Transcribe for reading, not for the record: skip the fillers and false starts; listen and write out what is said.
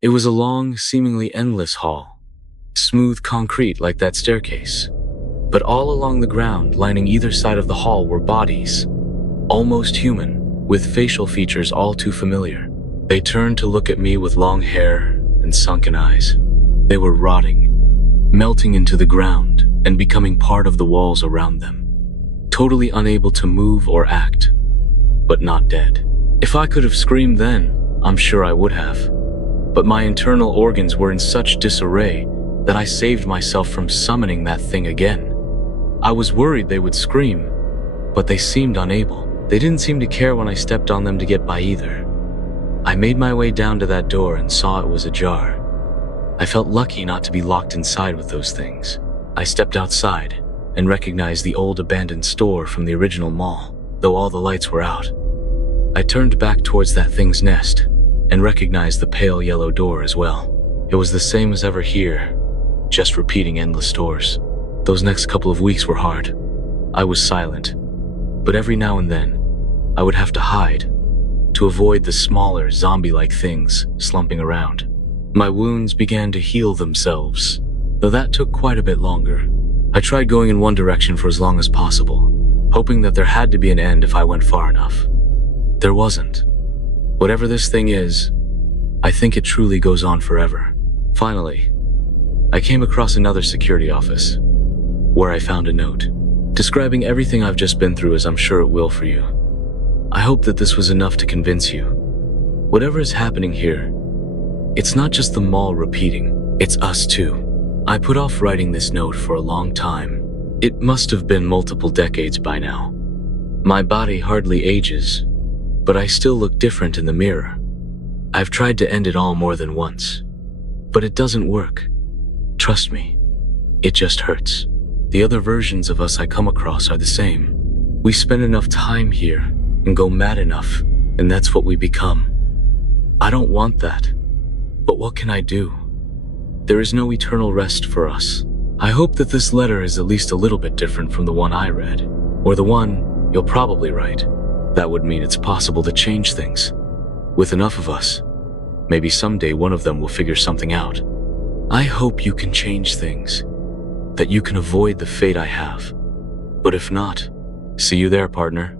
It was a long, seemingly endless hall, smooth concrete like that staircase. But all along the ground, lining either side of the hall, were bodies, almost human, with facial features all too familiar. They turned to look at me with long hair and sunken eyes. They were rotting, melting into the ground and becoming part of the walls around them. Totally unable to move or act, but not dead. If I could have screamed then, I'm sure I would have. But my internal organs were in such disarray that I saved myself from summoning that thing again. I was worried they would scream, but they seemed unable. They didn't seem to care when I stepped on them to get by either. I made my way down to that door and saw it was ajar. I felt lucky not to be locked inside with those things. I stepped outside and recognized the old abandoned store from the original mall, though all the lights were out. I turned back towards that thing's nest and recognized the pale yellow door as well. It was the same as ever here, just repeating endless doors. Those next couple of weeks were hard. I was silent, but every now and then, I would have to hide to avoid the smaller, zombie-like things slumping around. My wounds began to heal themselves, though that took quite a bit longer. I tried going in one direction for as long as possible, hoping that there had to be an end if I went far enough. There wasn't. Whatever this thing is, I think it truly goes on forever. Finally, I came across another security office, where I found a note, describing everything I've just been through, as I'm sure it will for you. I hope that this was enough to convince you. Whatever is happening here, it's not just the mall repeating, it's us too. I put off writing this note for a long time. It must have been multiple decades by now. My body hardly ages, but I still look different in the mirror. I've tried to end it all more than once, but it doesn't work. Trust me, it just hurts. The other versions of us I come across are the same. We spend enough time here and go mad enough, and that's what we become. I don't want that, but what can I do? There is no eternal rest for us. I hope that this letter is at least a little bit different from the one I read, or the one you'll probably write. That would mean it's possible to change things. With enough of us, maybe someday one of them will figure something out. I hope you can change things, that you can avoid the fate I have. But if not, see you there, partner.